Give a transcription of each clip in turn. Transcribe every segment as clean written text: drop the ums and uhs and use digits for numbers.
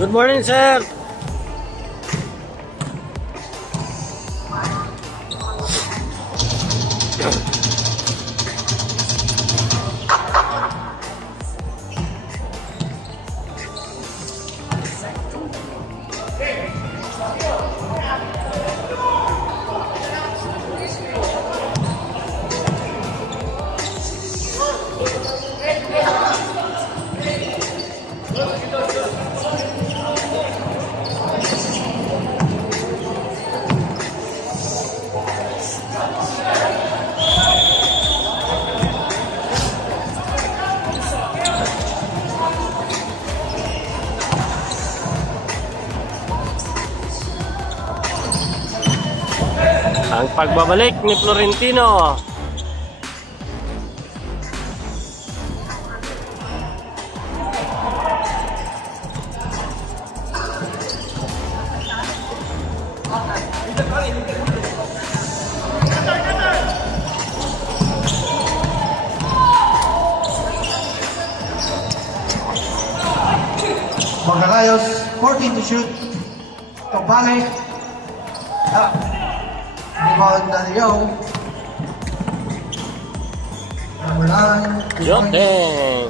Good morning, sir. Ang pagbabalik ni Florentino. Magalayos, 14 to shoot. Tombale. Rebound na Leo. Namulan. Joteng.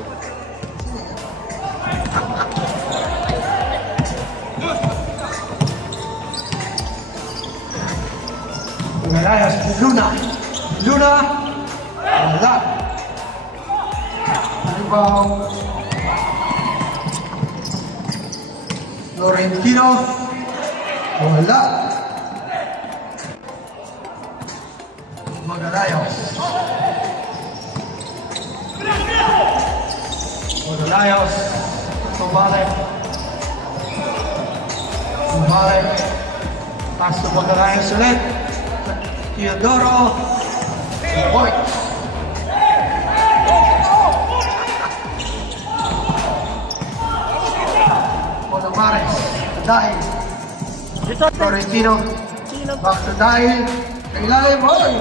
Magalayos, Luna. Luna. Wala. Rebound. Florentino. Wala. Magalayos. Magalayos. Tumbale. Tumbale. Pass to Magalayos ulit. Teodoro. Point. Monomares. Dahil. Florentino. Back to Dahil. Kailalim. Hoy!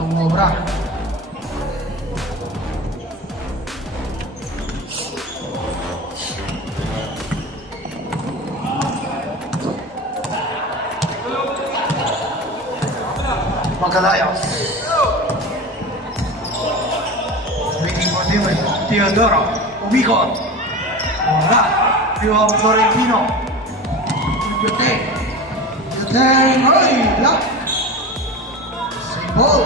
Sumobra. Magalayos. Waiting for Teodoro. Umikot. Wala. Yung Florentino. Joteng. Joteng. Hoy! Lock. Ball.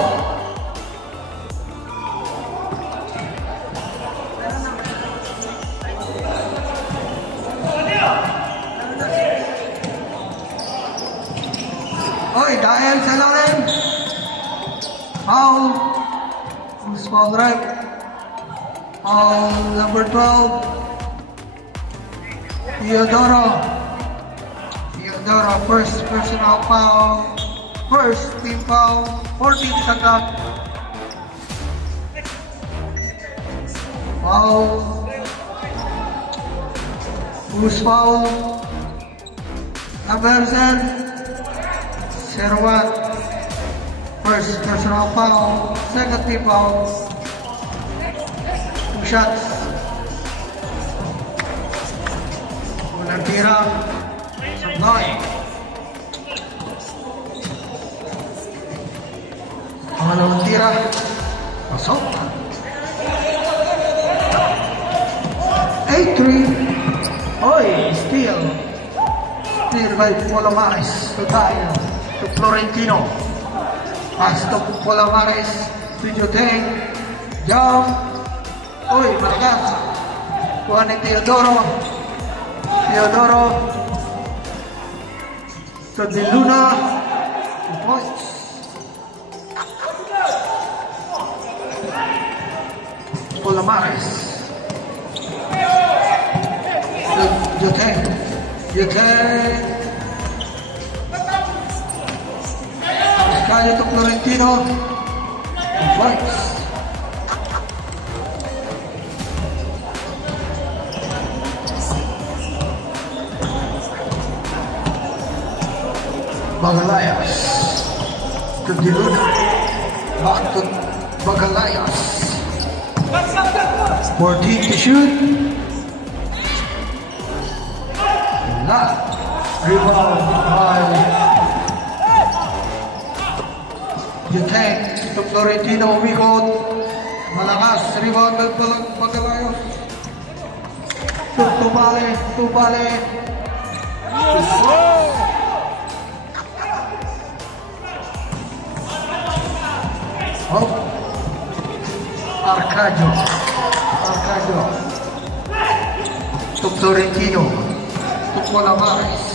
Oy, dahil sa lalim. Foul. Who's foul right? Foul number 12. Teodoro. Teodoro, first personal foul. First team foul. 14 sa clock. Foul. Who's foul? Averson. Serwat. First personal foul. Second team foul. 2 shots. Unang tira. Sablay. Pangalawang tira. Pasok. 8-3. Oy, steal. Steal by Palomares. To Dahil. To Florentino. Pass to Palomares. To Joteng. Jump. Oy, malakas. Kuha ni Teodoro. Teodoro. To De Luna. 2 points. Palomares. Joteng. Joteng. Sekali untuk Florentino. 2 points. Magalayos. To De Luna. Back to Magalayos. 14 to shoot. Wala. Rebound by Juteng. Ito Florentino umikot. Malakas. Rebound ng Magalayos. Tubale. Oh. Arcadio. Florentino. Malabares.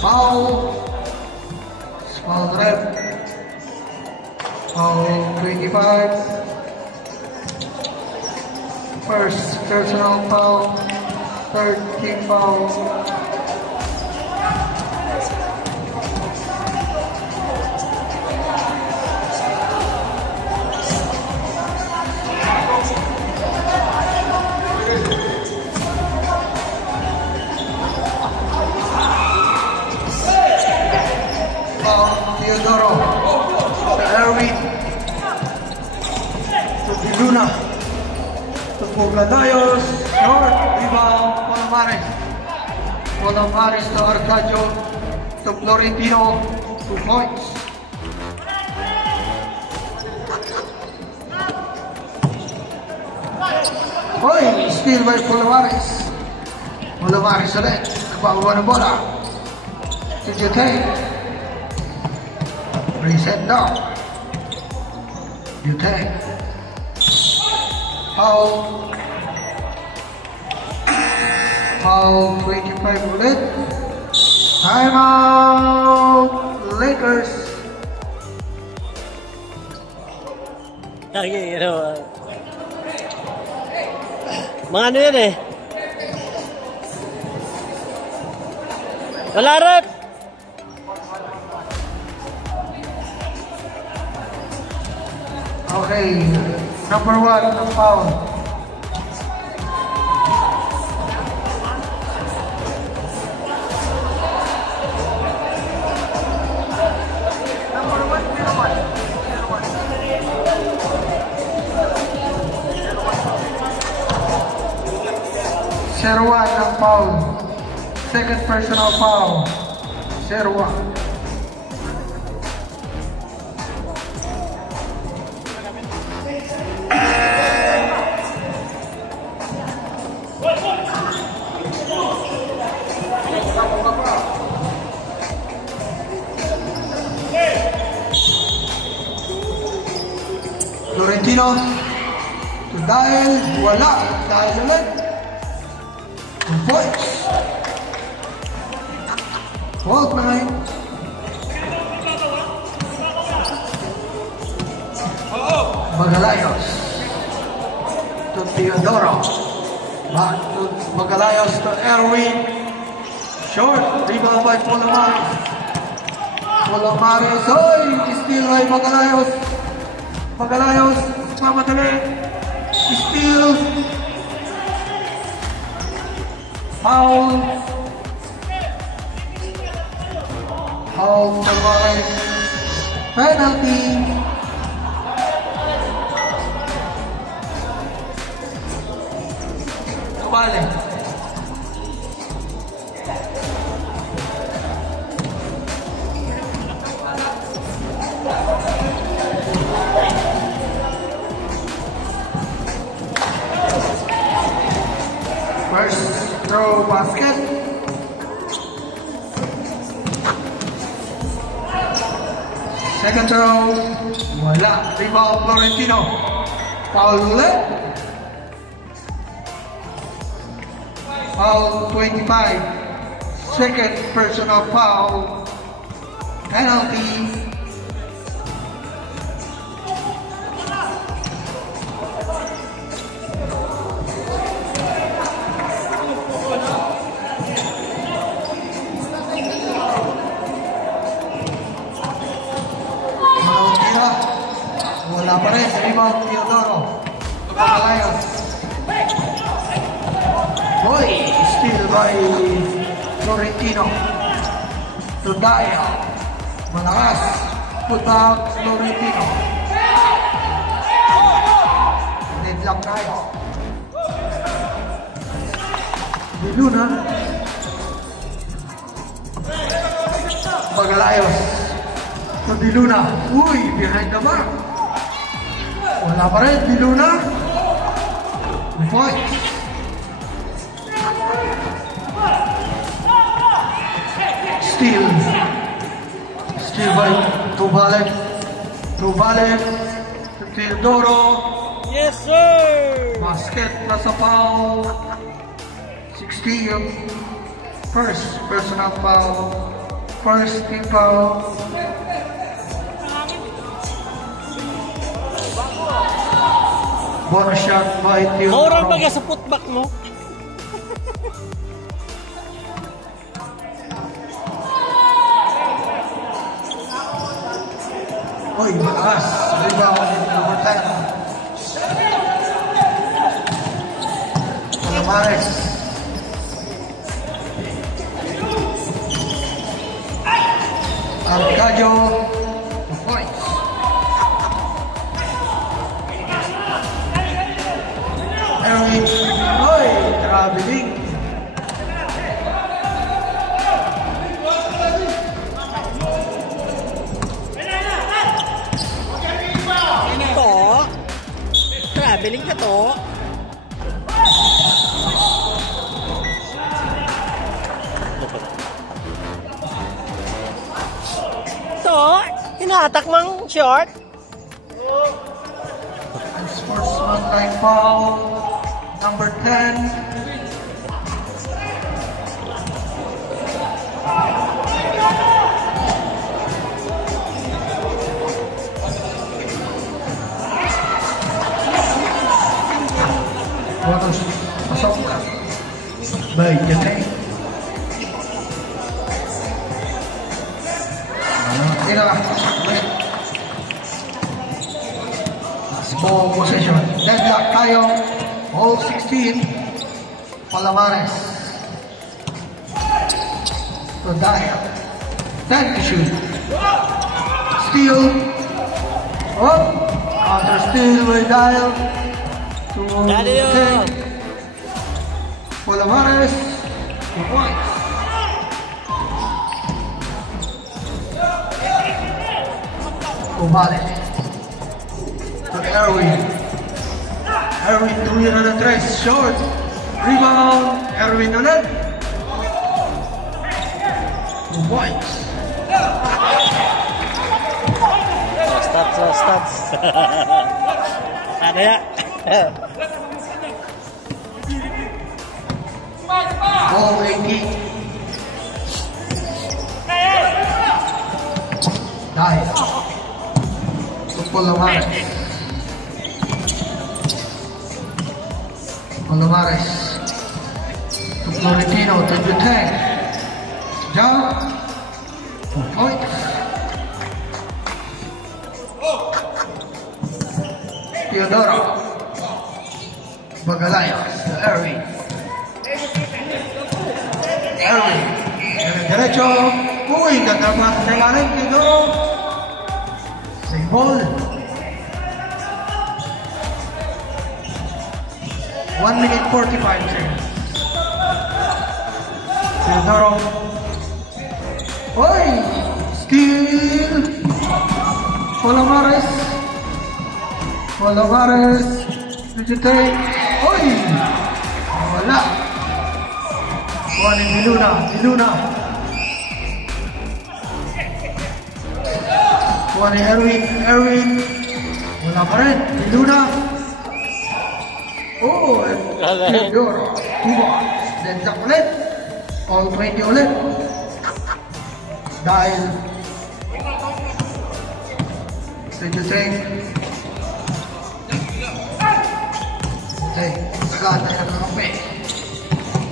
Foul rep. Foul 25. First personal foul. Third team foul. Teodoro, Erwin, to Luna, to Magalayos, short, rebound, Palomares to Arcadio, to Florentino, 2 points. Hoy, steal by Palomares ulit, nagbawa ng bola, to Juteng. Reset down. Juteng. Foul 25 ulit. Timeout Lakers. Lagi, mga ano yan eh. Wala rep. Okay, number 1 ng foul. Serwan ng foul. Second personal foul. Serwan. Florentino dahil wala ulit 2 points. 12-9. Magalayos to Teodoro, back to Magalayos to Erwin, short, rebound by Palomares, oy, steal by Magalayos, mamadali, steal, foul, Palomares, penalty. Tubale. First throw basket. Second throw. Wala. Rebound Florentino. Foul ulit. Foul 25. Second personal foul. Penalty. Wala pa rin. Rebound Teodoro. Magalayos. Boy, steal by Florentino. Tudaya. Malakas. Put out Florentino. Deadlock tayo. Luna. Bagalayos. To Di Luna. Uy, behind the mark. Wala pa rin, Di Luna. Point. Steal. Steal by Tubalen. Tubalen. To Teodoro. Yes, sir! Basket plus a foul. 16. First personal foul. First team foul. Bonus shot by Teodoro. Maurang baga sa putback mo. Uy, malakas. Rebound number 10. Calamares. Arcadio. Points. Erwin. Uy, traveling. To. Traveling ka to. To. Hinatak mang short. Sportsmanlike foul. Number 10. Bonus pasok by Jatay. Tira lang. Last ball possession. Deadlock tayo. All 16. Calamares. To Daya. 10 to shoot. Steal. Oh. Counter steal by Dial. Dali yun. Calamares. 2 points. Ubalik. To Erwin. Erwin tuwira ng 3. Short. Rebound. Erwin ulit. 2 points. Stats. Ano ya? All 18. Dahil. To Calamares. Calamares. To Florentino. To Jatay. Jump. 2 points. Teodoro. Bagalayos. To Erwin. Erwin. Derecho. Uy, ganda pa sa lalim. Teodoro. Same ball. 1 minute 45 seconds. Teodoro. Uy! Steal! Calamares. Calamares. Jatay. Uy! Wala. Kuha ni Di Luna. Di Luna. Kuha ni Erwin. Erwin. Wala pa rin. Di Luna. Oh, Teodoro. Tiba. Dendak ulit. All 20 ulit. Dahil sa Jatay. Jatay. Agad na nakakampi.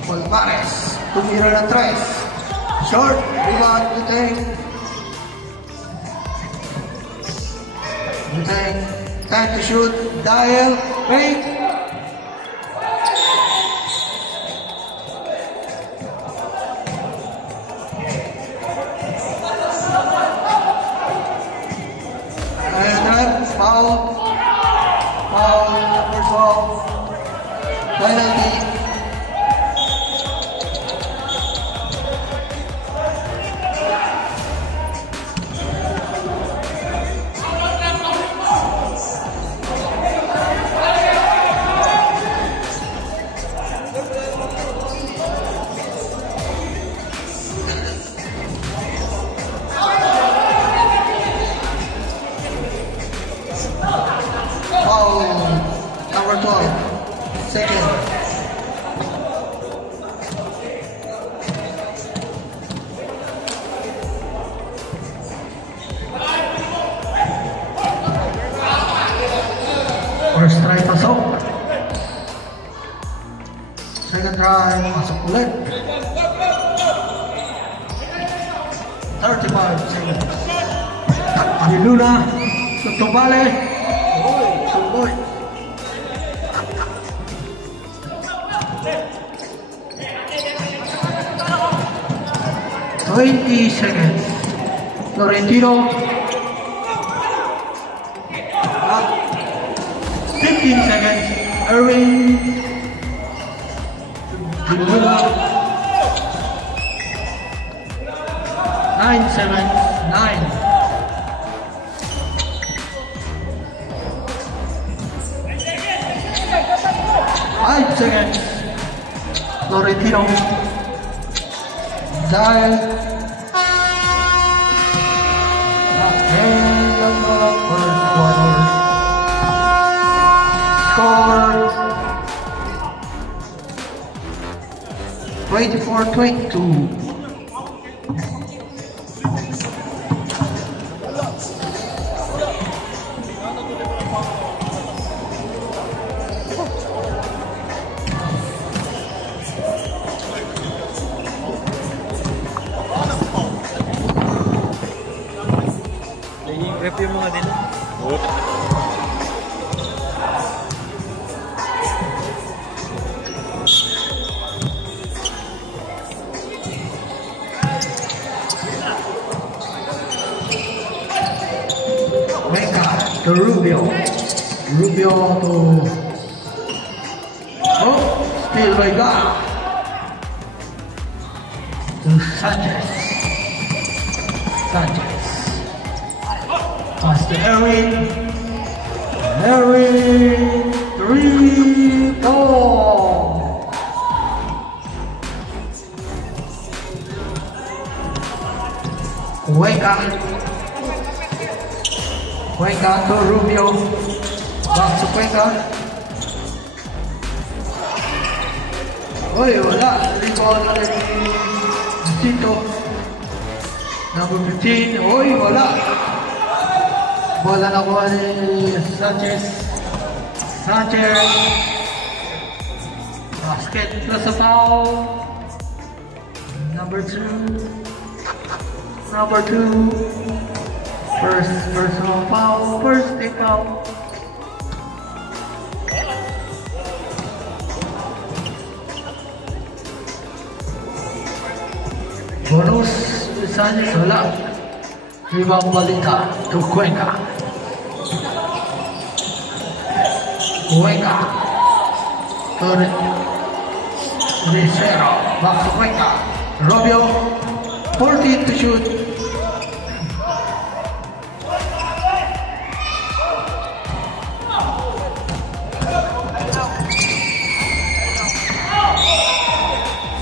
Calamares. Tumira ng 3. Short. Rebound. Jatay. Jatay. Time to shoot. Dahil. Wait. Foul. Foul number 12. Penalty. Second try, masuk ulit. 35 seconds. Di Luna, tutup balik. Sumboy. 20 seconds. Florentino. 15 seconds. Erwin. Di Luna. 9 seconds. 9. 5 seconds. Florentino. Dial. End of the first quarter. Score 24-22. Rep yung mga din. Vega to Rubio. Rubio to... Oh, still Vega. To Sanchez. Sanchez. Pass to Erwin. Erwin. 3 goal. Cuenca. Cuenca to Rubio. Back to Cuenca. Oy, wala. Rebound ulit ni Tito. Number 15. Oy, wala. Bola nakuha ni Sanchez. Sanchez. Basket plus a foul. Number 2. Number 2. First personal foul. First take out. Bonus Sanchez wala. Rebound Balita to Cuenca. Cuenca. Ricero. Back to Cuenca. Rubio. 14 to shoot.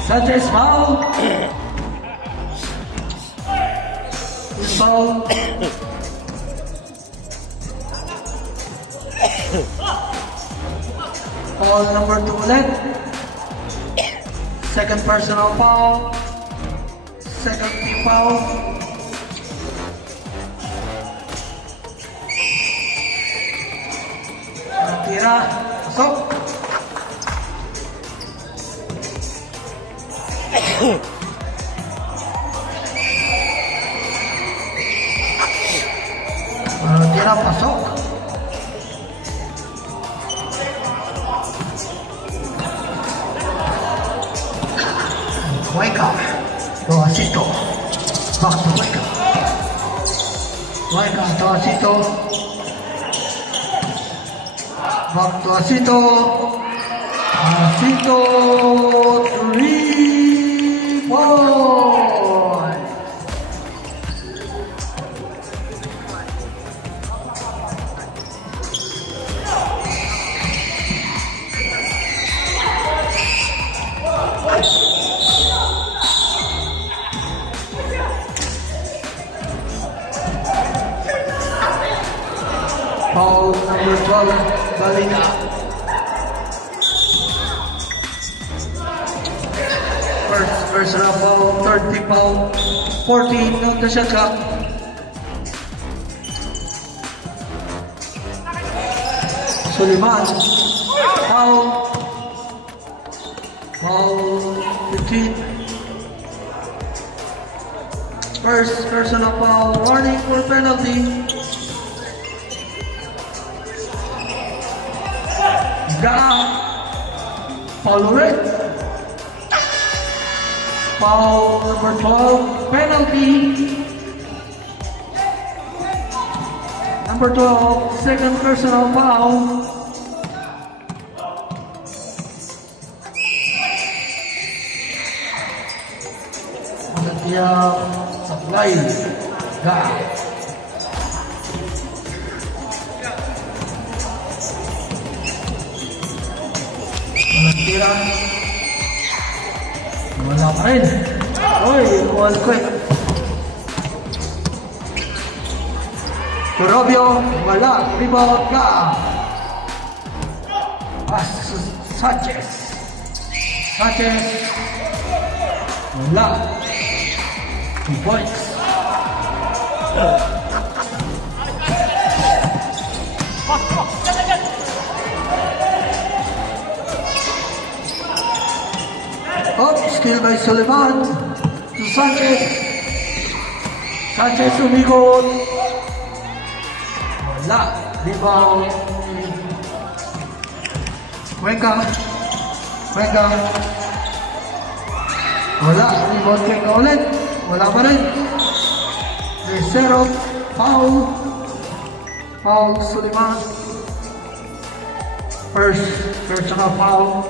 Sanchez foul. Foul. Foul number 2 ulit. Second personal foul. Second team foul. Tira. Pasok. Tira, pasok. Cuenca. Toacito. Back to Cuenca. Cuenca, Toacito. Back to Acito. Acito. 3 points. Foul number 12, Balita. First personal foul, third team foul, 14 on the shot clock. Suleiman, foul. Foul 15. First personal foul, warning for penalty. Foul red. Foul number 12, penalty. Number 12, second personal foul. Dia supply penampilan wala pa rin. Oy, wall quick. Torobio, wala. Rebound ka. Sanchez. Wala. 2 points. Skill by Sullivan to Sanchez. Sanchez umikot. Wala. Rebound. Cuenca. Wala. Rebound Cuenca ulit. Wala pa rin. Tercero. Foul Sullivan. First personal foul.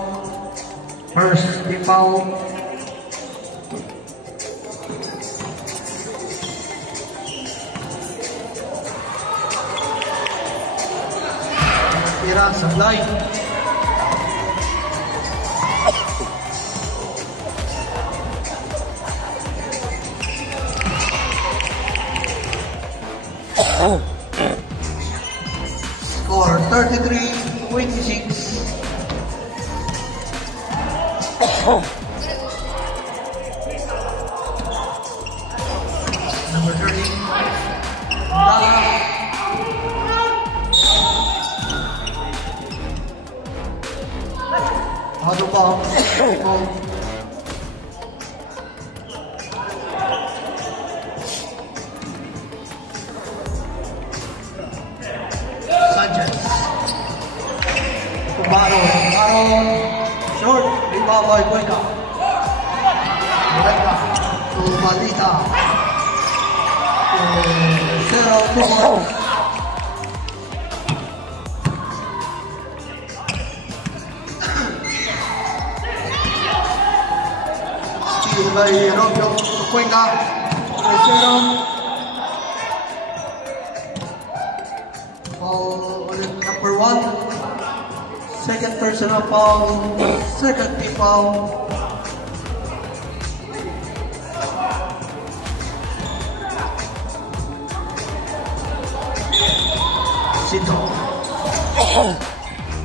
First team foul. Tira sa line. Score 33-26. Number 13, out of bounds. Sanchez. Baron. Short. Rebound by Cuenca. To Maldita. Zero to one. Steal by Robio to Cuenca. Zero. Foul number 1. Second personal foul. Second team foul. Sito.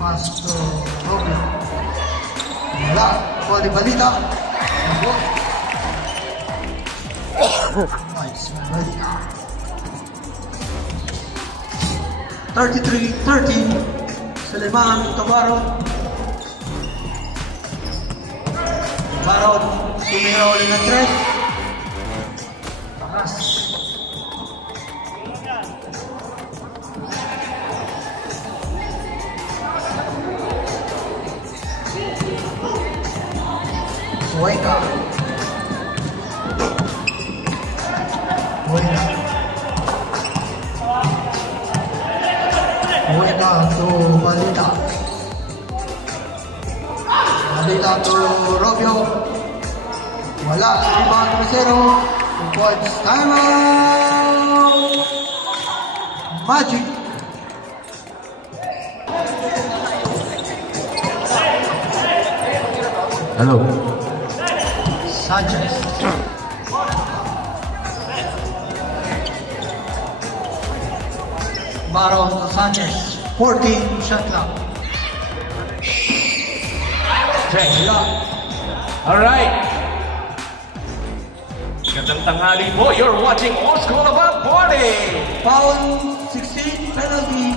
Pass to Robio. Wala. Kuha ni Balita. Nice. Balita. 33-30. Sullivan to Baron. Tumira ulit ng 3. Takas. Cuenca to Maldita. To Robio. Wala. Rebound to 0. 2 points. Time out. Magic. Hello. Sanchez. Baron to Sanchez. 14 shot clock. Alright. Gandang tanghali po. You're watching All School About Party. Foul 16 penalty.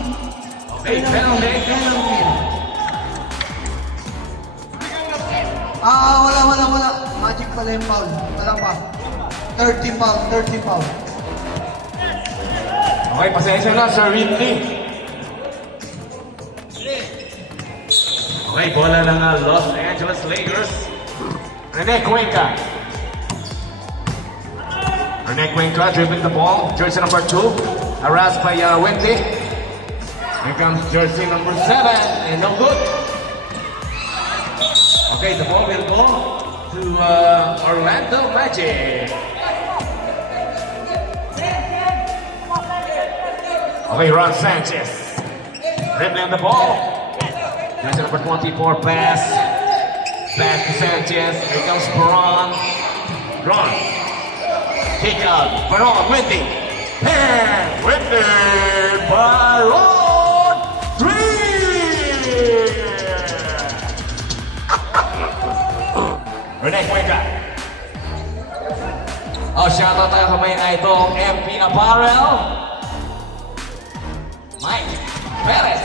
Okay, penalty. Wala. Magic pala yung foul. Wala pa. 30 foul. Okay, pasensya na, Sir Ridley. Okay, bola ng Los Angeles Lakers. Rene Cuenca. Dribbling the ball. Jersey number 2. Harassed by Wendy. Here comes jersey number 7. And no good. Okay, the ball will go to Orlando Magic. Okay, Ron Sanchez. Dribbling the ball. Jersey number 24 pass. Back to Sanchez. Here comes Perron. Ron. Kick out. Perron, Wendy. And Wendy. Perron. 3. Rene Cuenca. Shoutout tayo kamay na itong MP Apparel. Mike Perez.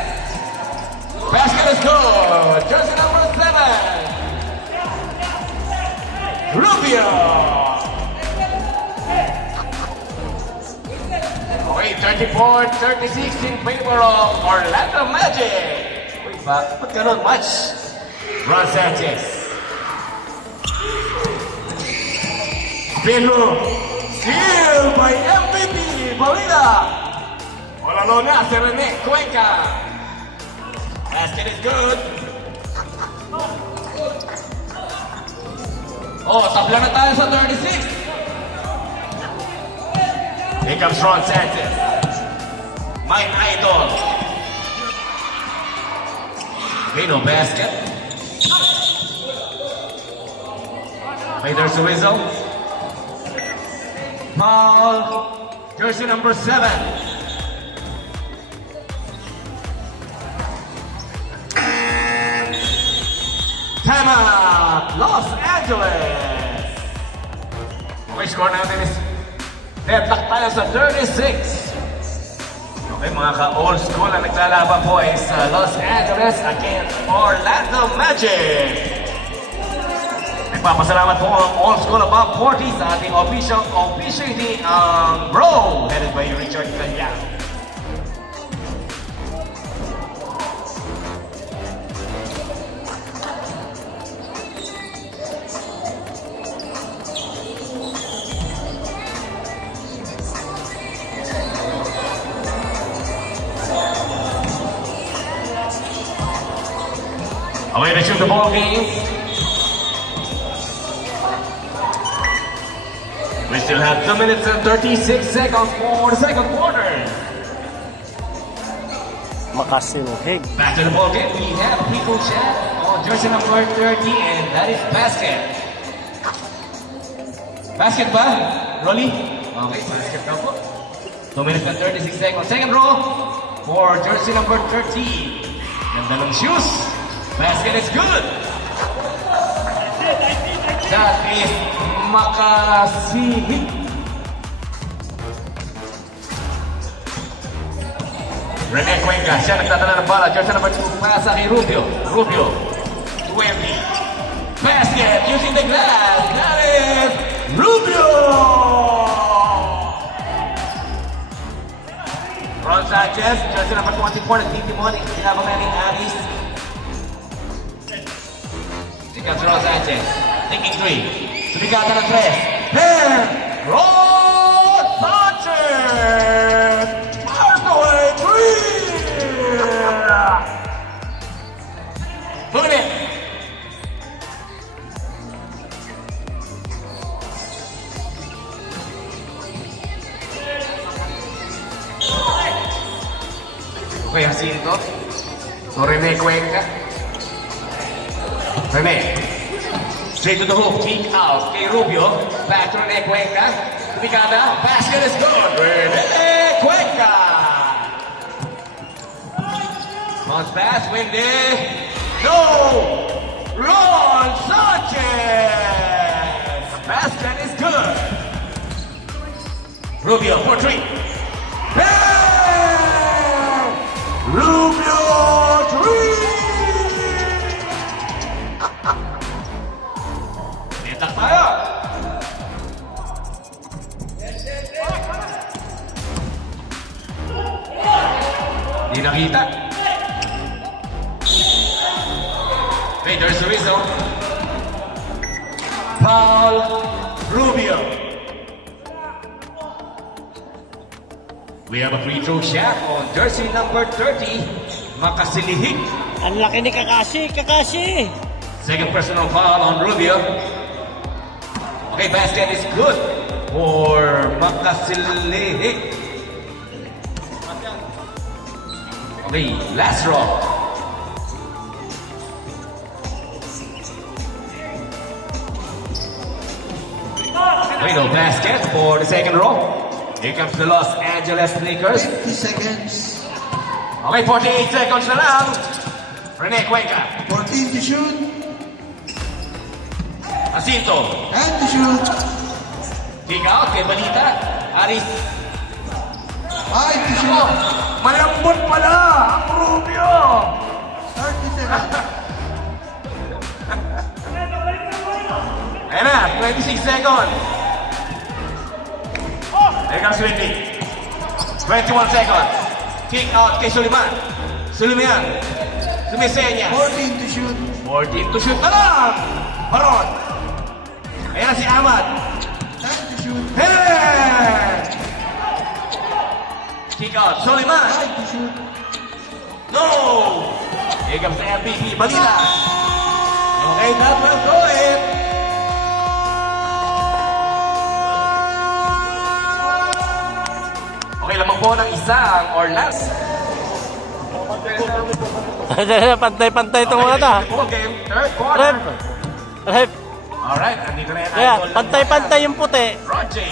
Basket is good. Jersey number 7. Rubio. Okay, 34-36 in favor of Orlando Magic. Wait, ba't ganun much? Ron Sanchez. Pinho. Steal by MVP Balina. All na si Rene Cuenca. Basket is good. Tabla na tayo sa 36. Here comes Ron Sanchez. My idol. Vino basket. Okay, there's a whistle. Foul. Jersey number 7. Timeout, Los Angeles. Okay, score natin is deadlock tayo sa 36. Okay, mga ka-old school na naglalaban po is Los Angeles against Orlando Magic. Nagpapasalamat po ang old school above 40 sa ating officiating bro, headed by Richard Canyao. Away to shoot the ball game. We still have 2 minutes and 36 seconds for the second quarter. Makasilhig. Back to the ball game. We have Pico Chat on jersey number 30, and that is basket. Basket ba, Rolly? Okay, basket na po. 2 minutes and 36 seconds. Second row for jersey number 30. Ganda ng shoes. Basket is good. That is Makasihik. Rene Cuenca, siya nagtatala ng bala. Jersey number 2, pasa kay Rubio. Rubio, 20. Basket using the glass. That is Rubio. Ron Sanchez, jersey number 24, nagtitimon. Pinabamaning Aris. Here comes Ron Sanchez, taking 3. Sumigata ng 3. And Ron Sanchez! Fires away 3! 2 minutes. Okay, Jacinto. So Rene Cuenca. Rene. Straight to the hoop, kick out. Kay Rubio, back to Rene Cuenca. Tumigada, basket is good. Rene Cuenca. Bounce pass, Wendy. No! Ron Sanchez. Basket is good. Rubio for 3. Bang! Rubio 3. Attack tayo! Di nakita. Okay, there's Rizzo. Paul Rubio. We have a free throw shot on jersey number 30, Makasilihik. Ang laki ni Kakashi. Second personal foul on Rubio. Okay, basket is good for Makasilihik. Okay, last row. Okay, no basket for the second row. Here comes the Los Angeles Lakers. 50 seconds. Okay, 48 seconds na lang. Rene Cuenca. 14 to shoot. Jacinto. And to shoot. Kick out kay Balita. Aris. 5 to shoot. Malambot pala ang Rubio. 30 seconds. Ayan na, 26 seconds. There comes Wendy. 21 seconds. Kick out kay Suliman. Sumisenya. 14 to shoot. 14 to shoot na lang. Baron. Ayan si Ahmad. 10 to shoot. Hey! Kick out. Suliman. 5 to shoot. No! Here comes the MVP. Balila. Okay, that will go in. Okay, lamang po ng isang Orlando. Pantay-pantay itong mga ta. Game, third quarter. Rep. Alright, andito na yan. Kaya, pantay-pantay yung puti. Roger.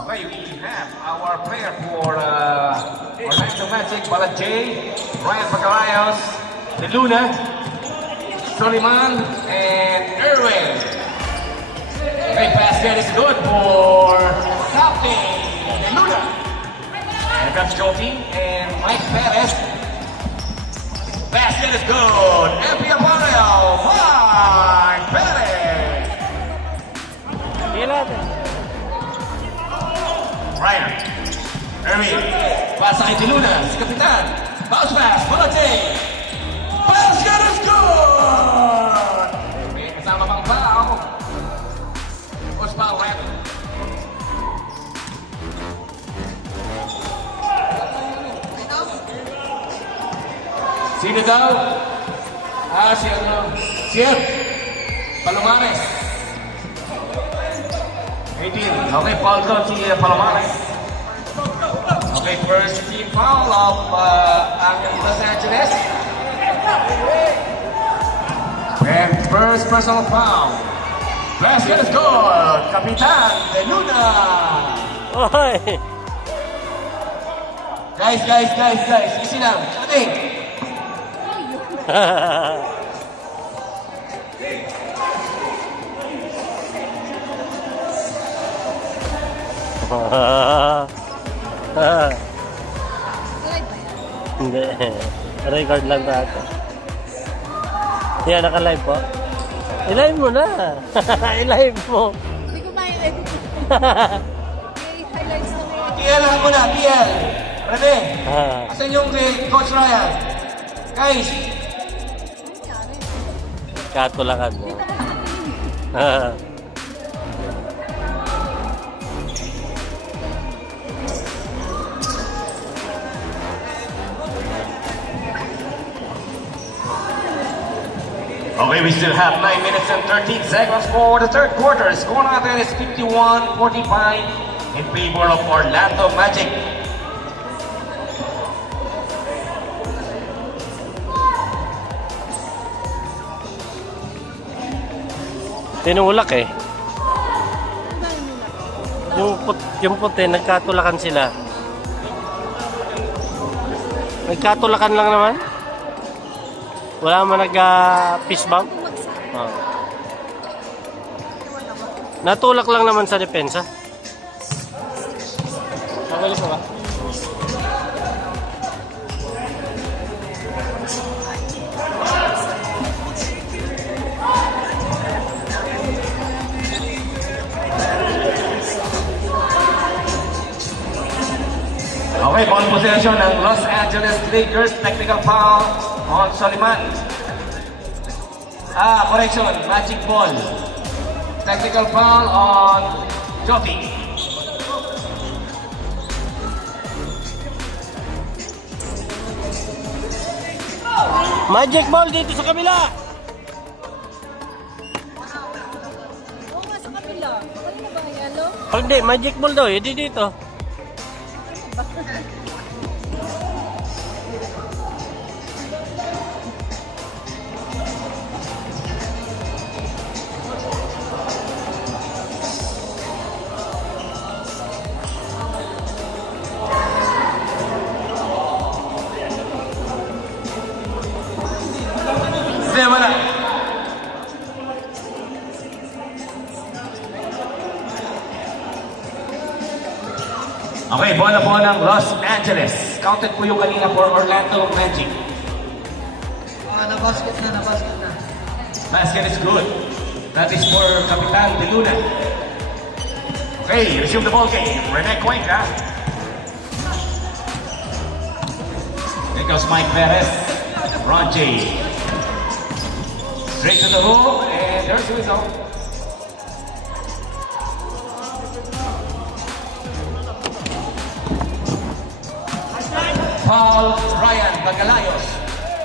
Okay, we have our player for Orlando Magic, Bala J, Ryan Pacarayos, De Luna, Soliman, and Erwin. Okay, basket is good for Captain De Luna. Here comes Joking and Mike Perez. Basket is good. MP Apparel, Mike Perez. Ryan. Erwin. Pasa kay De Luna. Si Kapitan. Bounce pass. Bala J. Basket is good! May kasama pang foul. Push foul, Ryan. Sino daw? Si Sir Palomares. 18. Okay, foul doon si Palomares. Okay, first team foul of ang Los Angeles. And first personal foul. Basket is good. Kapitan De Luna. Oy. Guys. Easy lang. Shooting. Hindi. Record lang natin. Yan, naka-live po. I-live mo na. I-live mo. Hindi ko ma-i-live. Okay, highlights na ngayon. TL lang muna, TL. Rene. Asan yung Coach Ryan? Guys. Katulakan mo. Okay, we still have 9 minutes and 13 seconds for the third quarter. Score natin is 51-45 in favor of Orlando Magic. Tinulak eh. Yung puti, nagkatulakan sila. Nagkatulakan lang naman. Wala mo nag-fist bump? Oh. Natulak lang naman sa depensa. Mabilis mo ba? violation ng Los Angeles Lakers, technical foul on Soliman. Correction, magic ball. Technical foul on Joti. Magic ball dito sa kabila. Oo nga sa kabila. Kanina ba ang yellow? Pag di, magic ball daw, hindi dito. Wala. Okay, bola po ng Los Angeles. Counted po yung kanina for Orlando Magic. Na-basket na. Basket is good. That is for Kapitan De Luna. Okay, resume the ball game. Rene Cuenca. There goes Mike Perez. Ron J. Straight to the hoop, and there's the result. Foul, Ryan Bagalayos.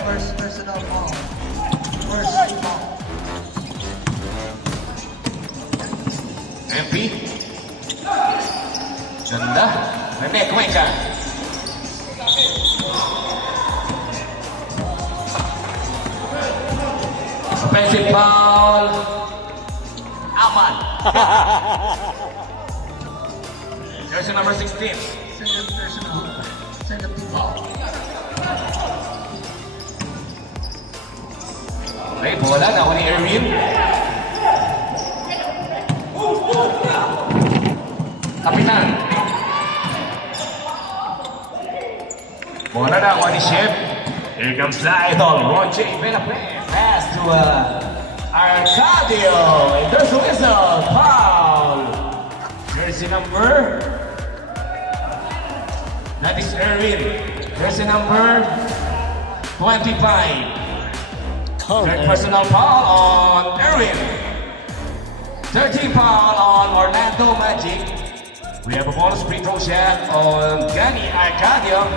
First personal foul. First foul. MP. Ganda. Rene Cuenca. Offensive foul. Aman. Jersey number 16. Second personal. Second foul. Okay, bola na ni Erwin. Kapitan. Bola na ni Shep. Here comes the idol, Ron J. Benapre. Pass to Arcadio. And there's a whistle. Foul. Jersey number. That is Erwin. Jersey number 25. Third personal foul on Erwin. 13 foul on Orlando Magic. We have a bonus free throw shot on Gani Arcadio.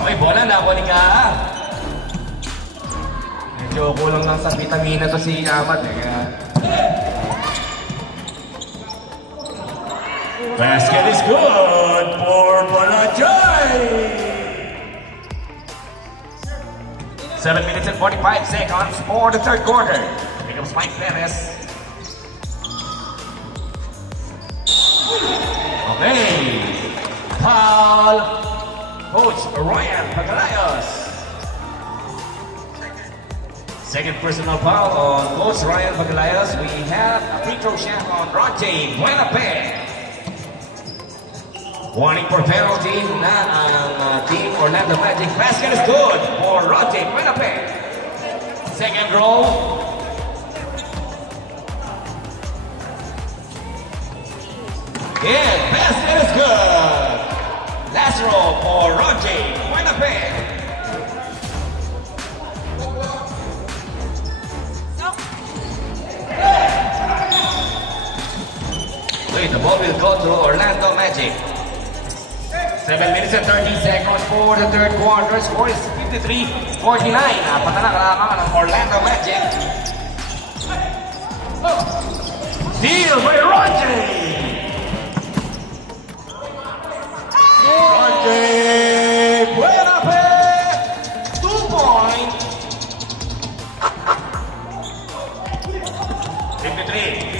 Okay, bola na ako ni Kaa. Medyo kulang lang sa vitamina to si Amat eh. Basket is good for Balajoy. 7 minutes and 45 seconds for the third quarter. Here comes Mike Perez. Okay. Foul. Coach Ryan Bagalayos. Second personal foul on Coach Ryan Bagalayos. We have a free throw shot on Ronte Buenape. Warning for penalty na ang Team Orlando Magic. Basket is good for Ronte Buenape. Second row. And basket is good. Last row for Ronte Buenape. Wait, the ball will go to Orlando Magic. 7 minutes and 30 seconds for the third quarter. Score is 53-49. Patala lamang ng Orlando Magic. Steal by Ronte. Ronte Buenape. 2 point. 53.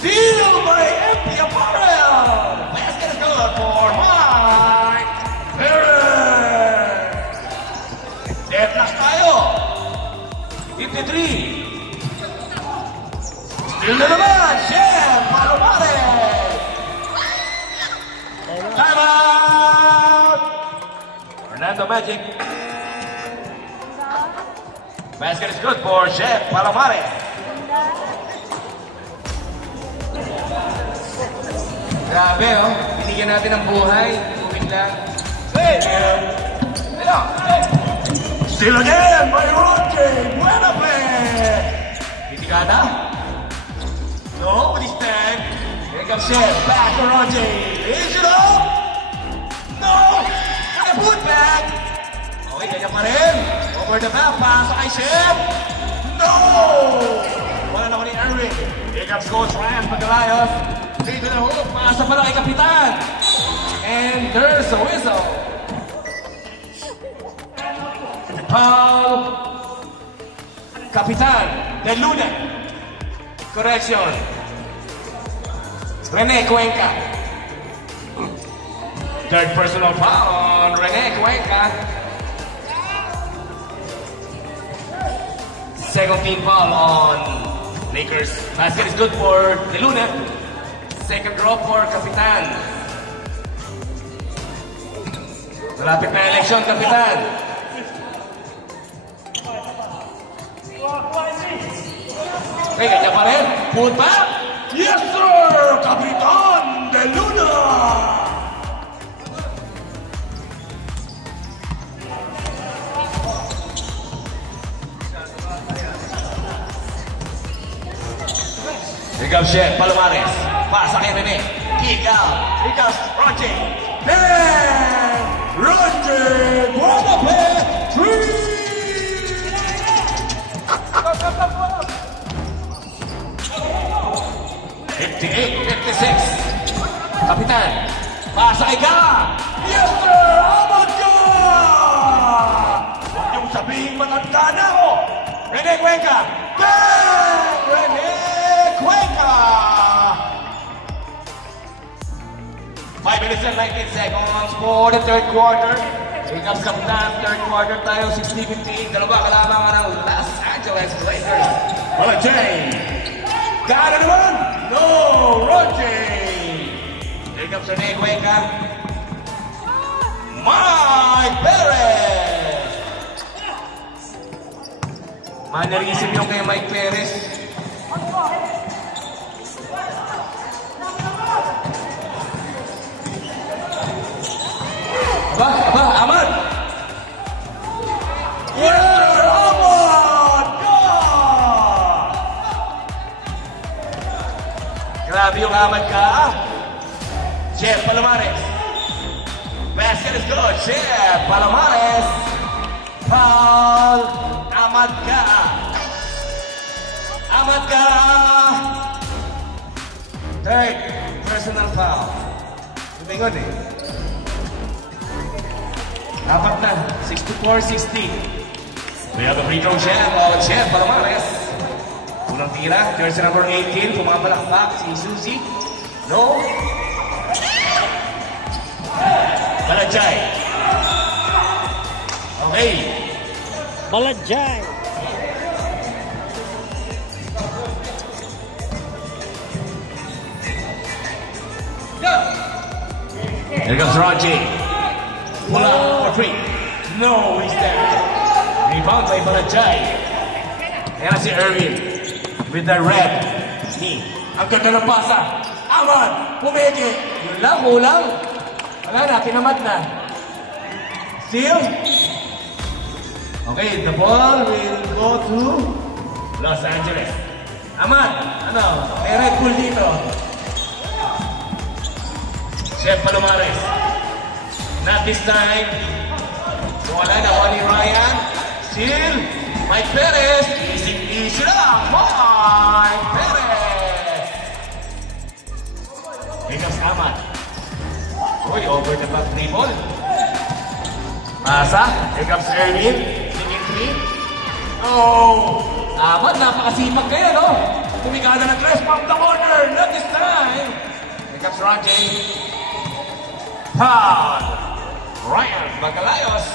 Steal by MP Apparel. Basket is good for Mike Perez. Dead last tayo. 53. Steal na naman. Chef Palomares. Time out. Orlando Magic. Basket is good for Chef Palomares. Grabe, oh. binigyan natin ng buhay. Tumig lang. Still again by Roger. Buenape. Titikada. No, but he's dead. Here comes Chef. Back to Roger. Is it up? No! And a put back. Okay, ganyan pa rin. Over the back. Pasok kay Chef. No! Wala na ko ni Erwin. Here comes Coach Ryan Magalayos. Dito na hook. Pasa pala kay Kapitan. And there's a whistle. Foul. Kapitan De Luna. Correction. Rene Cuenca. Third personal foul on Rene Cuenca. Second team foul on Lakers. Basket is good for De Luna. Second drop for Kapitan. Malapit na election, Kapitan. Okay, ganyan pa rin. Put back. Yes, sir! Kapitan De Luna! Here comes Chef Palomares. Pasa kay Rene. Kick out. Here comes Roger. And Roger! Buenape! 3! 58-56. Kapitan. Pasa kay Ga. Yes, sir! Amad ka! Huwag niyong sabihin matanda na ako. Rene Cuenca. Bang! Rene Cuenca! 5 minutes and 19 seconds for the third quarter. Here comes Kapitan. Third quarter tayo. 60-15. Dalawa kalamangan ng Los Angeles Lakers. Wala, Jay. Got it one? No, Roger. Here comes Rene Cuenca. Mike Perez. Manarisip yung kay Mike Perez. Aba, Ahmad. Yes, sir, Ahmad. Grabe yung Ahmad ka. Chef Palomares. Basket is good. Chef Palomares. Foul. Ahmad ka. Ahmad ka. Third personal foul. Tumingon eh. Apat na. 64-60. We have a free throw shot of Chef Palomares. Unang tira, jersey number 18, pumabalakpak si Suzy. No. Balajay. Okay. Balajay. Here comes Raji. Pull up for three. No, he's there. Rebound by Balajay. Ayan si Erwin. With the red knee. Ang ganda ng pasa. Ahmad, pumegi. Yun lang, kulang. Wala na, tinamad na. Steal. Okay, the ball will go to Los Angeles. Ahmad, ano? May red bull dito. Chef Palomares. Not this time. So wala na, Wally Ryan. Steal. Mike Perez. Easy lang. Mike Perez. Here comes Ahmad. Uy, over the back three ball. Pasa. Here comes Erwin. Singing three. Oh! Ahmad, napakasipag kayo, no? Tumigada ng tres from the corner. Not this time. Here comes Rajay. Foul. Ryan Magalayos.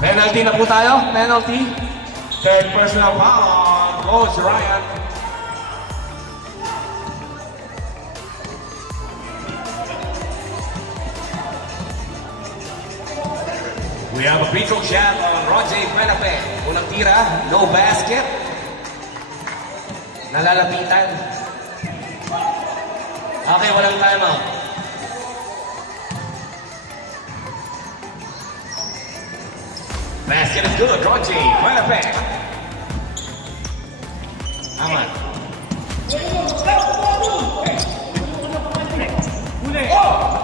Penalty na po tayo. Penalty. Third personal foul on Coach Ryan. We have a free throw shot on Roger Buenape. Unang tira, no basket. Nalalapitan. Okay, walang timeout. Basket is good. Rochi, Winnipeg. Aman.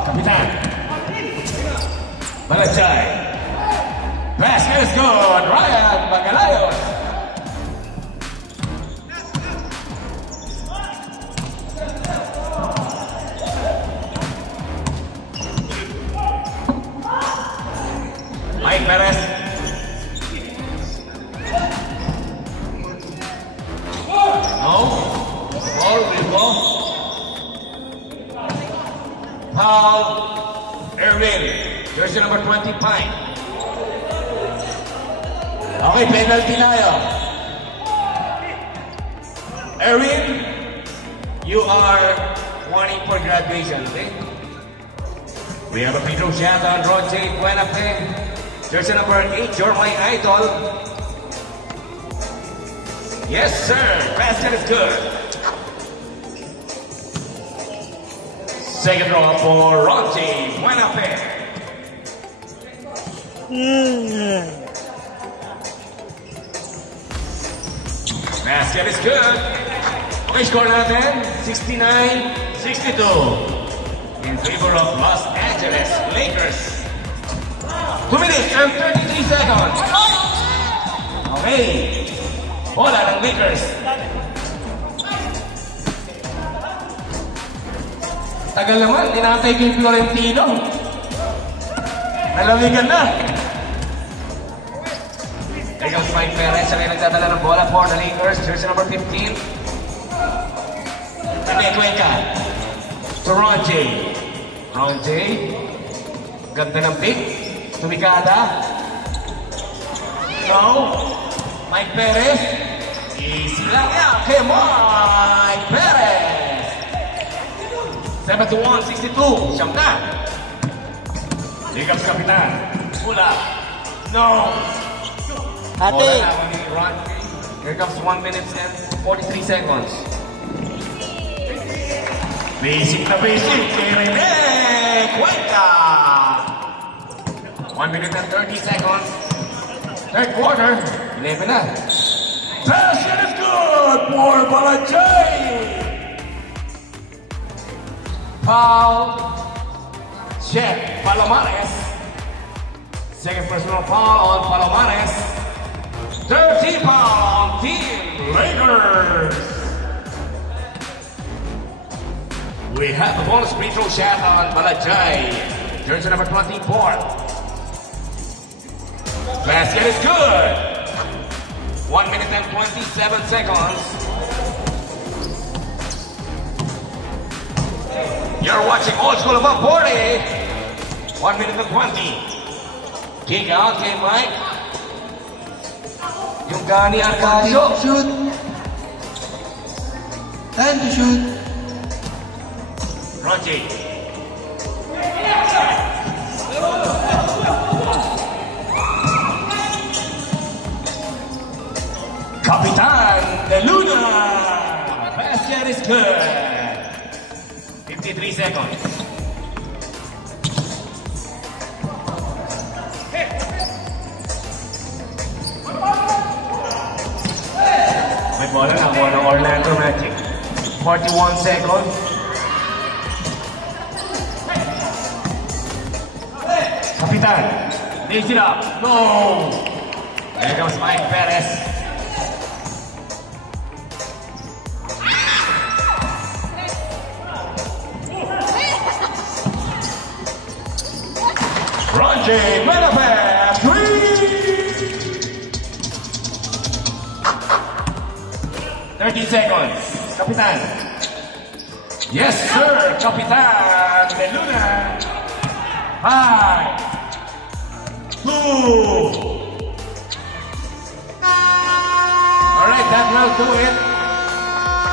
Kapitan. Balachay. Basket is good. Ryan Magalayos. Mike Perez. No. Ball will go. Foul. Erwin. Jersey number 25. Okay, penalty na yun. Erwin, you are warning for graduation, okay? We have a free throw shot on Roger Buenafe. Jersey number 8, you're my idol. Yes, sir. Basket is good. Second throw for Roger Buenafe. Basket is good. Okay, score natin, 69-62. In favor of Los Angeles Lakers. 2 minutes and 33 seconds. Okay. Bola ng Lakers. Tagal naman, tinatay ko yung Florentino. Nalamigan na. There goes Mike Perez. Siya rin nagdadala ng bola for the Lakers. Jersey number 15. Rene Cuenca. To Ron J. Ron J. Ganda ng pick. Tumikada. No. Mike Perez. Easy lang yan. Kay Mike Perez. 71-62. Siyam na. Lakers kapitan. Pula. No. Ate. Here comes 1 minute and 43 seconds. Basic na basic. Kay Rene Cuenca. 1 minute and 30 seconds. Third quarter. 11 na. Basket is good for Balachay. Foul. Check. Palomares. Second personal foul on Palomares. 30 foul on Team Lakers. We have the bonus free throw shot on Balachay. Jersey number 24. Basket is good. 1 minute and 27 seconds. You're watching Old School Above 40. 1 minute and 20. Kick out, kay Mike. Yung Gani Arcadio. Shoot. Time to shoot. Roger. Kapitan De Luna. Basket is good. 53 seconds. May bola na ako ng Orlando Magic. 41 seconds. Kapitan. Lays it up. No. There goes Mike Perez. Roger Buenafe. 30 seconds. Kapitan. Yes, sir. Kapitan De Luna. 5, 2. Alright, that will do it.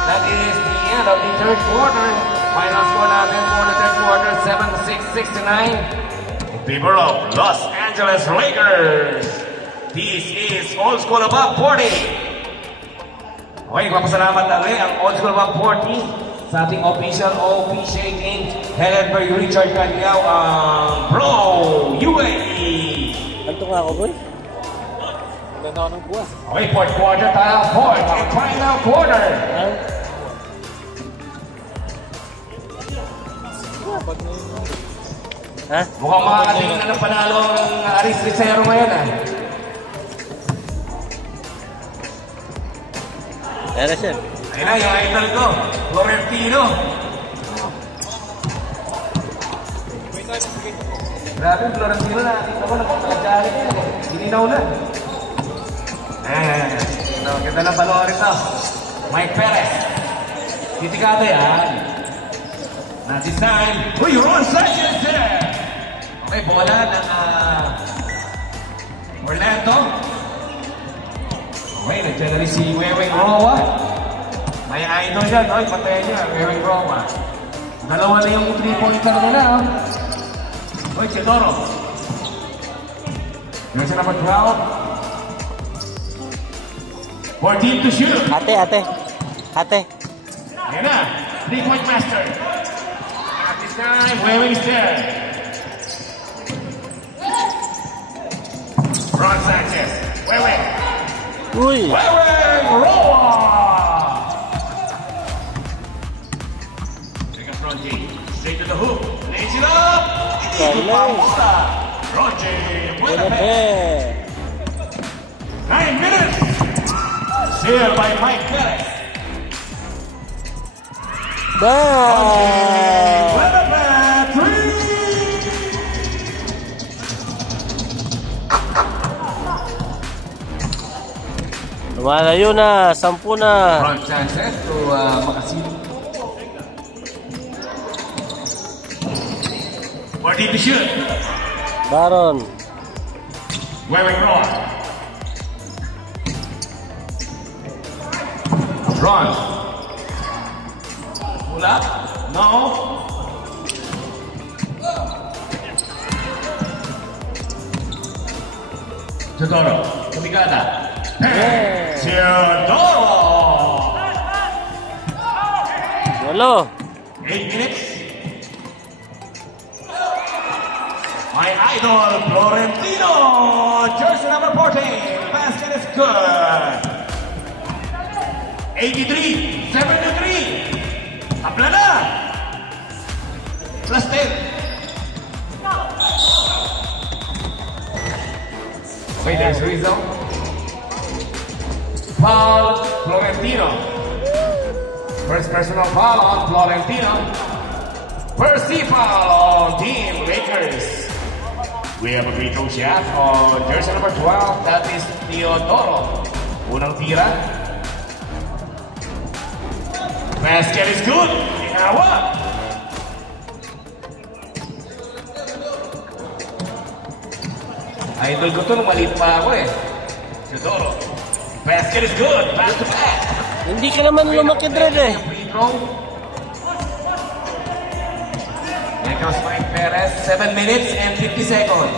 That is the end of the third quarter. Final score natin for the third quarter, 76-69. In favor of Los Angeles Lakers. This is Old School Above 40. Okay, papasalamat natin ang Old School Above 40 sa ating officiating headed by Richard Canyao ang Pro UAE. Anto nga ako, boy? Wala na ako ng buwas. Okay, fourth quarter tayo. Fourth and final quarter. Pag na yun. Ha? Mukhang makakatingin na ng panalo ang Aris Ricero ngayon ah. Pero siya. Ayun na, yung idol ko, Florentino. Grabe, Florentino na. Nakita ko, nagpapalagari ka yan eh. Hininaw na. Ganda ng panoorin to. Mike Perez. Titikado yan. Na-design. Uy, Ron Sanchez there! Okay, bola ng Orlando. Okay, nandiyan na rin si Weweng Roa. May idol yan, no? Ipatay niya, Weweng Roa. Dalawa na yung 3-pointer nila, oh. Uy, Chidoro. Yung sa number 12. 14 to shoot. Ate. Ayan na, 3-point master. At this time, Weweng's there. Ron Sanchez. Weweng. Uy! Weweng Roa! Take a front J. Straight to the hoop. Lays it up. Galing. Ron J. Buenabe! 9 minutes. Sealed by Mike Perez. Bang! Buenabe, 3. Lumalayo na, 10 na. Ron Sanchez to Makasino. 14 to shoot. Baron. Weweng Roa. Ron. Pula. No. Teodoro. Kumigata. Yeah. Teodoro. Walo. 8 minutes. My idol, Florentino. Jersey number 14. Basket is good. 83. 73. Tapla na. Plus 10. Okay, there's Rizzo. Foul, Florentino. First personal foul on Florentino. First foul on Team Lakers. We have a free throw shot on jersey number 12. That is Teodoro. Unang tira. Basket is good. Ginawa. Idol ko to nung maliit pa ako eh. Teodoro. Basket is good. Back to back. Hindi ka naman lumaki, Dred eh. Free throw. Here comes Mike Perez. 7 minutes and 50 seconds.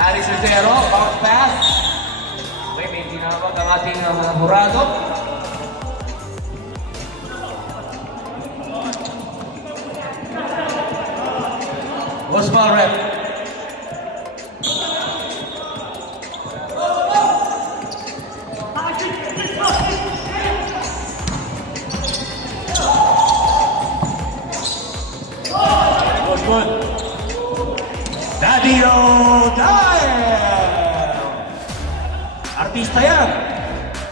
Aris Ricero. Bounce pass. Okay, may tinawag ang ating mga burado. Osval rep. Good. Daddy O'Donnell! Artista yan!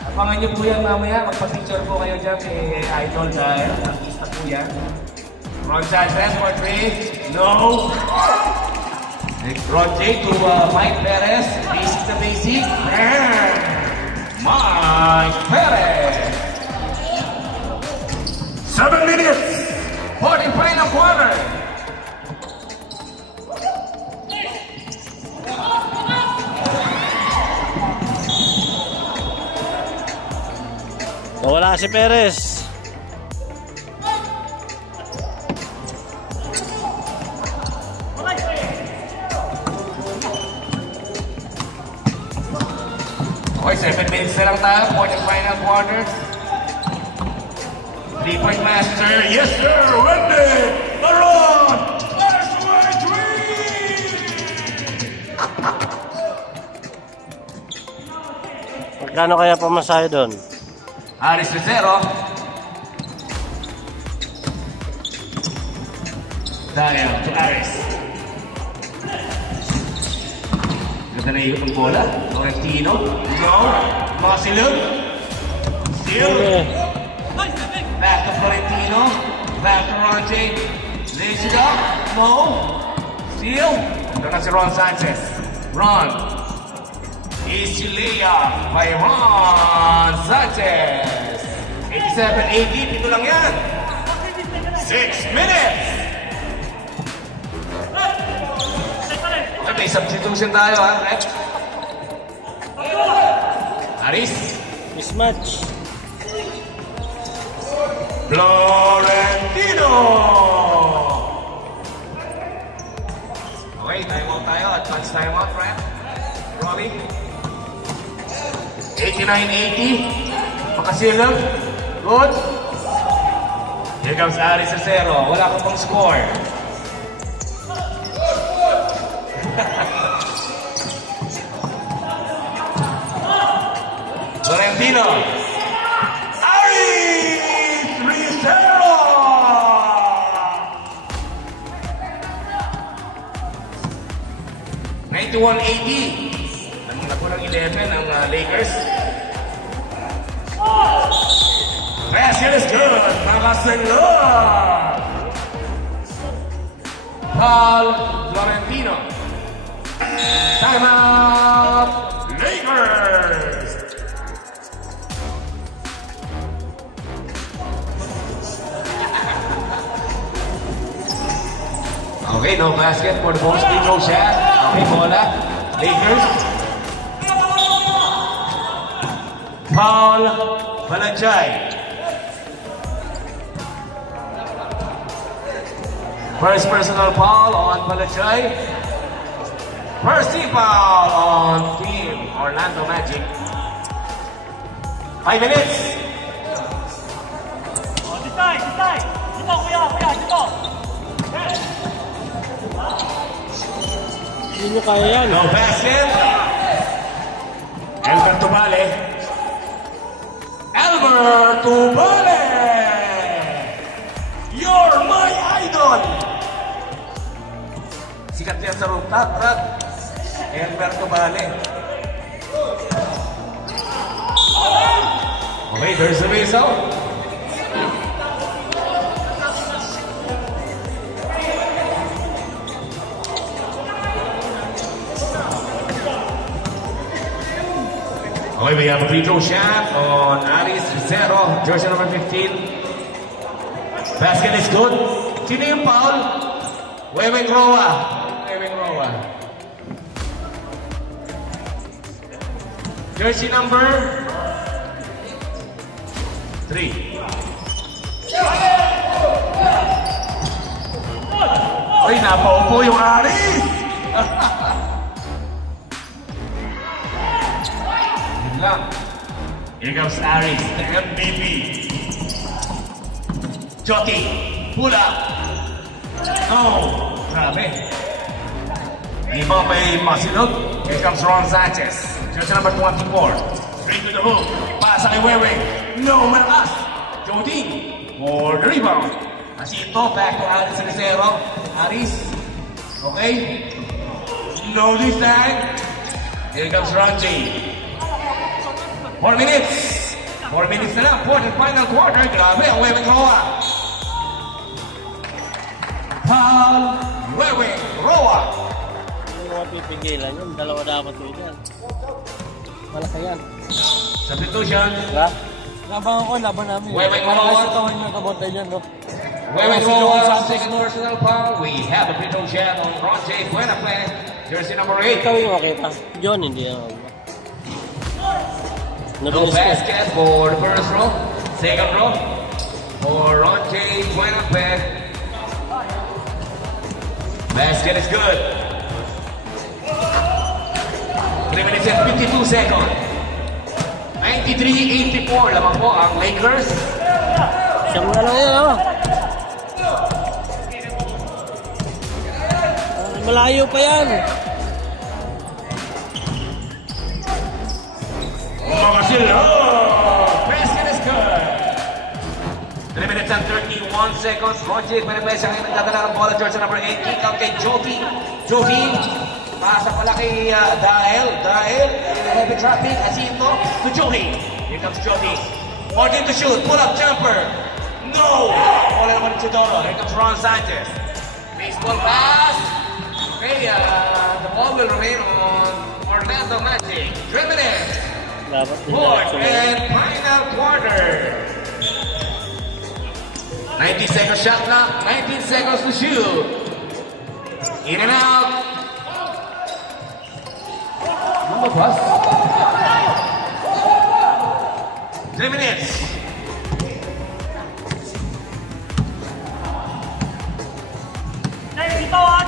Abangan niyo po yan mamaya. Magpa-picture po kayo dyan kay Idol dahil artista po yan. Ron Sanchez for 3. No! Ron J to Mike Perez. Basic na basic. Mike Perez! 7 minutes! 40 final quarter! Nawala si Perez. Okay, 7 minutes na lang tayo for the final quarter. 3-point master. Yes, sir. Wendy. Baron. First way three. Magkano kaya pamasahe doon? Aris Lucero. Dahil to Aris. Ganda na yung bola. Florentino. No. Masilog. Still. Back to Florentino. Back to Ronje. Lays it up. Mo. Still. Ito na si Ron Sanchez. Ron. Easy layup by Ron Sanchez. 87-80. Ito lang yan. 6 minutes. May substitution tayo, ha, Rep? Aris. Mismatch. Florentino. Okay, time out tayo. Advance time out, Rep. Rolling. 89-80. Makasilog. Good. Here comes Aris Acero. Wala ka pang score. Florentino. Aris Acero. 91-80. Nakulang 11 ang Lakers. Basket is good. Makasilog. Paul Florentino. Timeout. Lakers. Okay, no basket for the Bulls. Free throw shot. Okay, bola. Lakers. Paul Valanchay. First personal foul on Valanchay. First team foul on Team Orlando Magic. 5 minutes. Dito, kuya. Hindi nyo kaya yan. No basket. Alberto Vale. Alberto Vale. You're my idol. Sikat yan sa rooftop, Brad. Alberto Vale. Okay, there's the whistle. Okay, we have a free throw shot on Aris Acero, jersey number 15. Basket is good. Sino yung foul? Weweng Roa. Jersey number 3. Uy, napaupo yung Aris! Yun lang. Here comes Aris, the MVP. Jockey, pull up. No, grabe. Di ba may masilog? Here comes Ron Sanchez. Jersey number 24. Straight to the hook. Pasa kay Weweng. No, malakas. Jody for the rebound. Asito, back to Aris Acero. Aris. Okay. No this time. Here comes Ronji. 4 minutes. 4 minutes na lang. Fourth and final quarter. Grabe ang Weweng Roa. Paul Weweng Roa. Hindi mo mapipigilan yun. Dalawa dapat mo yan. Malaki yan. Substitution. Diba? Laban ako, laban namin. Weweng Para Roa. kasi tawin yung kabantay dyan, no? Weweng Roa, second personal foul. We have a free throw shot on Ron J. Buenafe. Jersey number 8. Ikaw yung makita. John, hindi yan. No Nabilis ko. basket for the first row. Second row for Ron J. Buenafe. Basket is good. 3 minutes and 52 seconds. 93-84 lamang po ang Lakers. Siyam na lang yan, oh. Malayo pa yan. Basket is good. 3 minutes and 31 seconds. Roger, pinipesa ngayon nagdadala ng bola. Jersey number 8. Kick out kay Jovi. Jovi. Pasa pala kay Dael. Dael. Heavy traffic. Asinto to Jovi. Here comes Jovi. 14 to shoot. Pull up jumper. No. Bola naman ng Chidoro. Here comes Ron Sanchez. Baseball pass. Okay, the ball will remain on Orlando Magic. 3 minutes. Fourth and final quarter. 19 seconds shot clock, 19 seconds to shoot. In and out. Number plus. 3 minutes.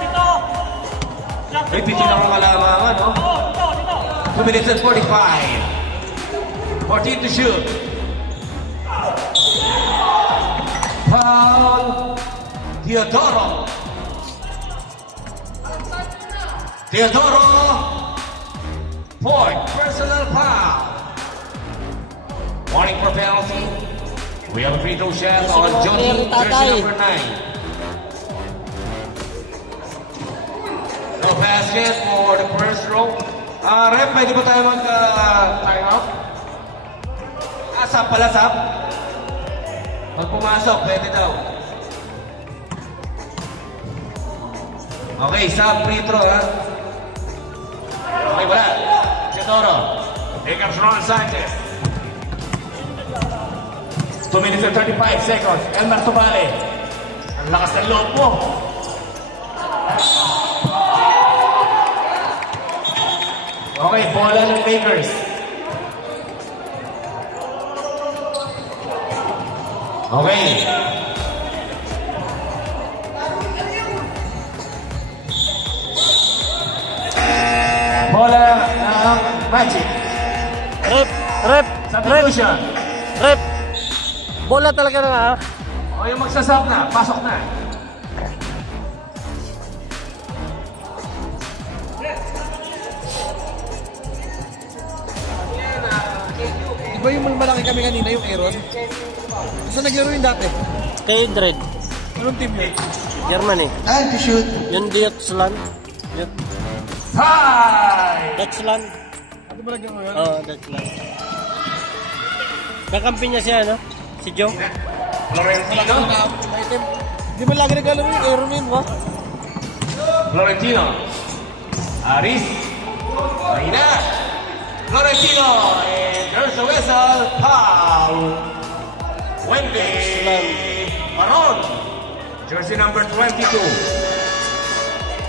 Dito. May pitin akong kalamangan, no? 2 minutes and 45. 14 to shoot. Foul. Teodoro. Point. Personal foul. Warning for penalty. We have a free throw shot on Jody, jersey number 9. No basket for the first row. Rep, pwede ba tayo mag-time out? Sap pala, sap. Pag pumasok, pwede daw. Okay, sap, free throw, ha? Okay, wala. Chitoro. Here comes Ron Sanchez. 2 minutes and 35 seconds. Elmer Tubale. Ang lakas ng loob mo. Okay, bola ng Lakers. Okay. Bola ng Magic. Substitution. Rep. Bola talaga na, ha? O yung magsasap na, pasok na. Diba yung malaki kami kanina, yung Aaron? Saan naglaro yun dati? Kay Dredd. Anong team yun? Germany. Time to shoot. Yung Deutschland. Hi! Deutschland. Ano ba naglaro yun? Oo, Deutschland. Kakampi niya siya, no? Si Joe. Florentino. Di ba lagi naglaro yung Aaron yun, ha? Florentino. Aris. Marina. Florentino. And there's a whistle. Foul. Wendy. Maron. Jersey number 22.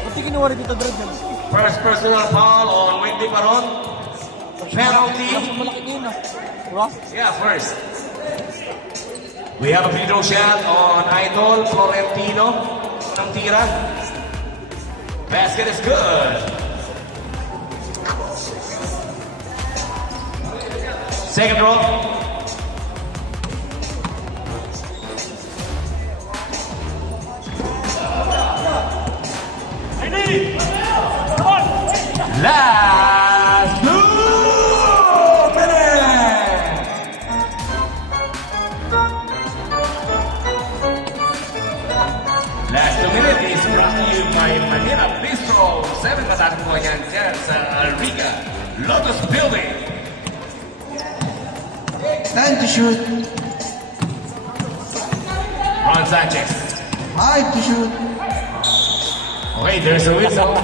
Ba't di ginawa rin dito, Dredd? First personal foul on Wendy Maron. Penalty. Malaki din, ha? Diba? Yeah, first. We have a free throw shot on Idol Florentino. Ang tira. Basket is good. Second row. Last 2 minutes. Last 2 minutes is brought to you by Manila Bistro. 7 patatas po yan dyan sa Alrica Lotus Building. Time to shoot. Ron Sanchez. 5 to shoot. Okay, there's a whistle.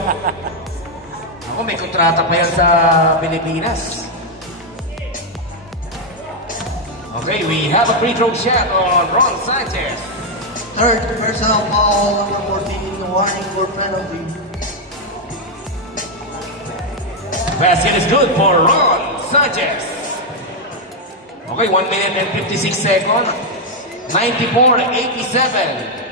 Ako, may kontrata pa yan sa Pilipinas. Okay, we have a free throw shot on Ron Sanchez. Third personal foul on number 14. Warning for penalty. Basket is good for Ron Sanchez. Okay, 1 minute and 56 seconds. 94-87.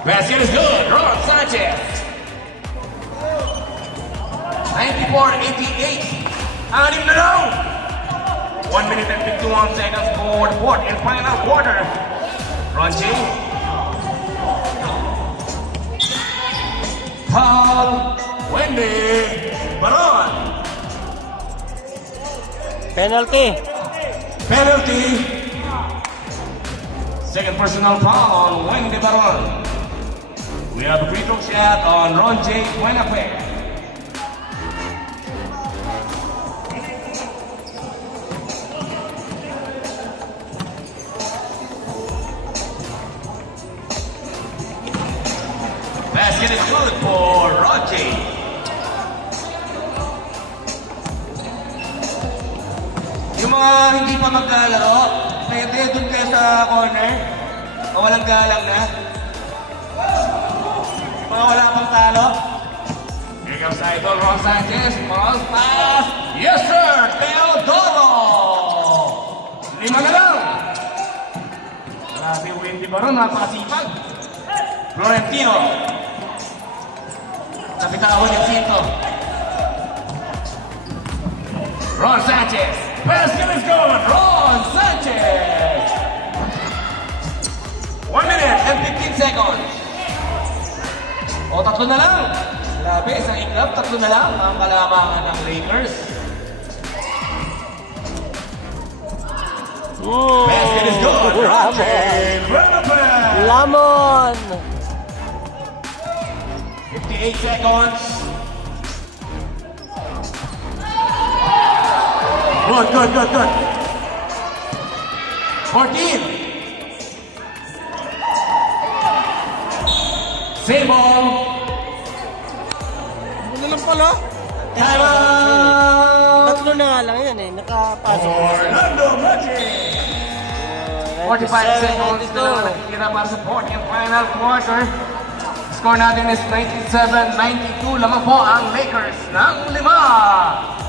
Basket is good, Ron Sanchez. 94-88. Anim na lang. 1 minute and 51 seconds for the fourth and final quarter. Ronji. Foul. Wendy Baron. Penalty. Penalty. Second personal foul on Wendy Baron. We have a free throw shot on Ronji Buenafe. Basket is good for Ronji. Yung mga hindi pa maglalaro, pwede doon kayo sa corner. Walang galang na. Mga wala pang talo. Here comes Idol Ron Sanchez. False pass. Yes sir! Teodoro! 5 na lang. Grabe Wendy Baron, napakasipag. Florentino. Napitawan yung Cinto. Ron Sanchez. Basket is good. Ron Sanchez. 1 minute and 15 seconds. O, 3 na lang. Grabe, isang iklap, 3 na lang. Ang kalamangan ng Lakers. Basket is good. Lamon. 58 seconds. Good. 14. Same ball. Ano lang pala? Time out. 3 na nga lang yan eh. Nakapasok. Orlando Magic. 45 seconds na lang nakikira para sa fourth and final quarter. Score natin is 97-92. Lamang po ang Lakers ng 5.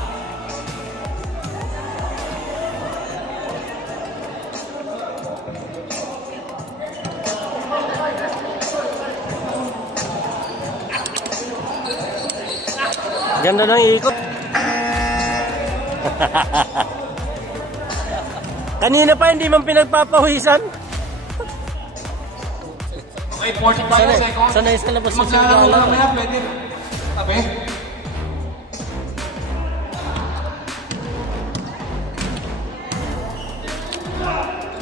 Ganda ng ikot. Kanina pa hindi man pinagpapawisan. Okay, 45 seconds. Sanay sa labas sa maglalaro sigala. mamaya, pwede. Tabi.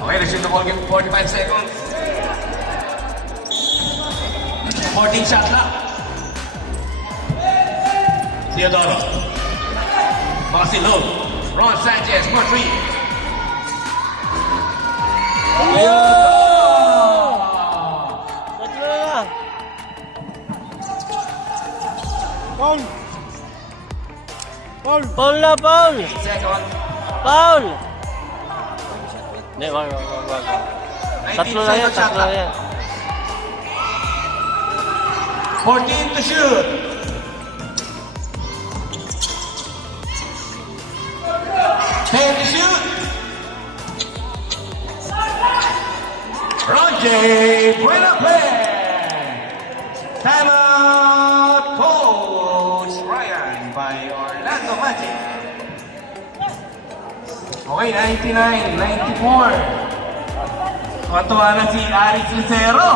Okay, resume the ball game. 45 seconds. 14 shot clock. Teodoro. Marcelo. Ron Sanchez for 3. Paul! Paul na, Paul! 8 seconds. Paul! Hindi, wag. 19 3 na yan, seconds shot 3 na clock. yan. 14 to shoot. 10 to shoot. Ronji Buenafe. Timeout, Coach Ryan by Orlando Magic. Okay, 99-94. Tuwa na si Alex Lucero.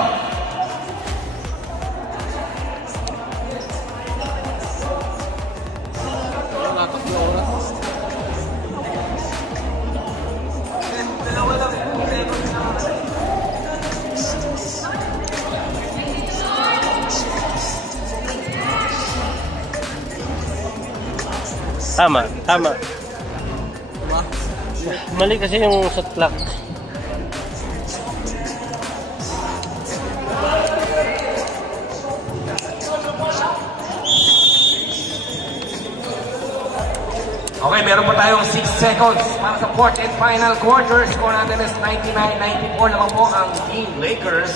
Tama. Mali kasi yung shot clock. Okay, meron pa tayong 6 seconds para sa fourth and final quarter. Score natin is 99-94 naman po ang Team Lakers.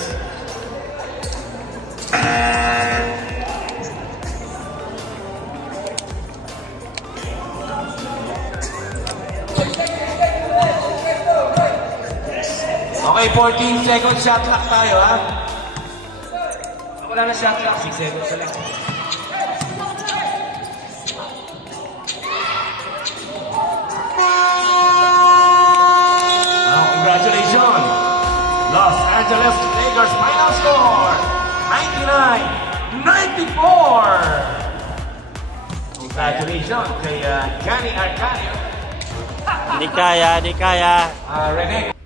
Okay, 14 seconds shot clock tayo, ha? Wala na shot clock, 6 seconds na lang. Angeles Lakers final score 99-94. Congratulations kay Johnny Arcanio. Di kaya. Rene.